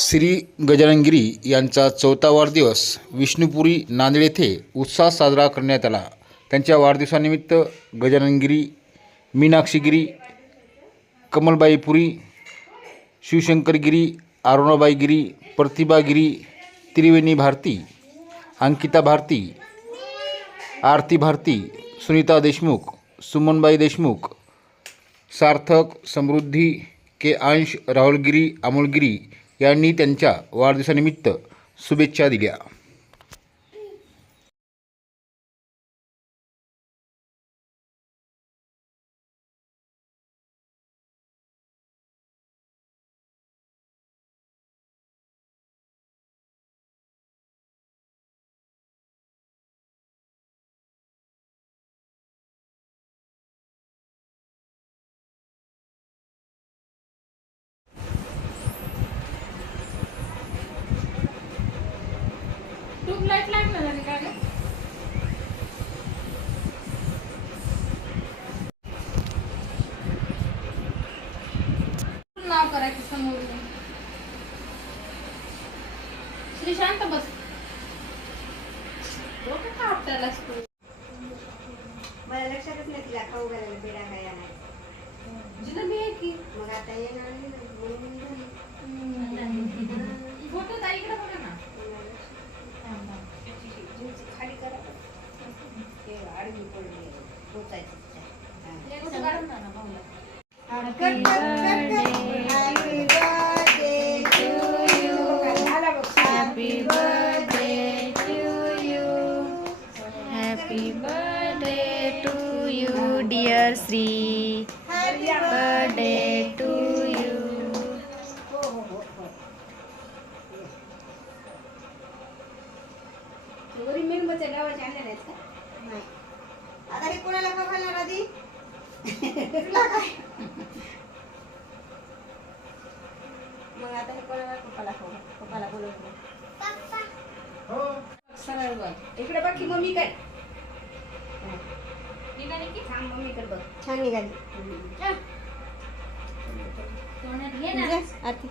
श्री गजाननगिरी यांचा चौथा वाढदिवस विष्णुपुरी नांदेड येथे उत्साहात साजरा करण्यात आला. त्यांच्या वाढदिवसानिमित्त गजाननगिरी मीनाक्षीगिरी कमलबाईपुरी शिवशंकरगिरी अरुणाबाईगिरी प्रतिभागिरी त्रिवेणी भारती अंकिता भारती आरती भारती सुनीता देशमुख सुमनबाई देशमुख सार्थक समृद्धी के. अंश राहुलगिरी अमोलगिरी यांनी त्यांच्या वाढदिवसानिमित्त शुभेच्छा दिल्या. ट्यूबलाईट लागणार झाली का ग? नाव करायचं समोर श्री शांत बस। डोकं का आपटायलास मला लक्षातच नाही तिला खाऊ घालायला पेढा काय आणायचा आहे की। मग आता येणार नाही ना म्हणून घरी. फ़ोटो ताईकडे बघा ना जीन्स खाली करा ते आडवी पडली पोचायचं तिच्या. हा. एक फ़ोटो काढून द्या ना भाऊला. कर, कर, कर, कर. Happy birthday to you. झाला बघ. Happy birthday to you. Happy birthday to you, dear Sri. Happy Birthday to you. वरी मेणबत्त्या गावाच्या आणल्या नाहीत का? नाही. आता हे कोणाला खाऊ घालणार आधी तुला काय मग आता हे कोणाला पप्पाला खाऊ पप्पाला बोलवतो सरळ इकडे बघ मम्मी काय सांग मम्मीकडे बघ छान निघाली आरती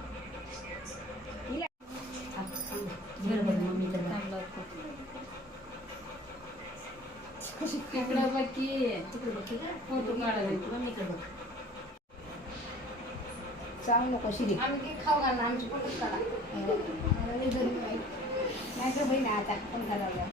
सांग नको शिरी? आम्ही खाऊ घालणार आमची फोटोच काढा. नाही तर बहीण आता पण घालावल्या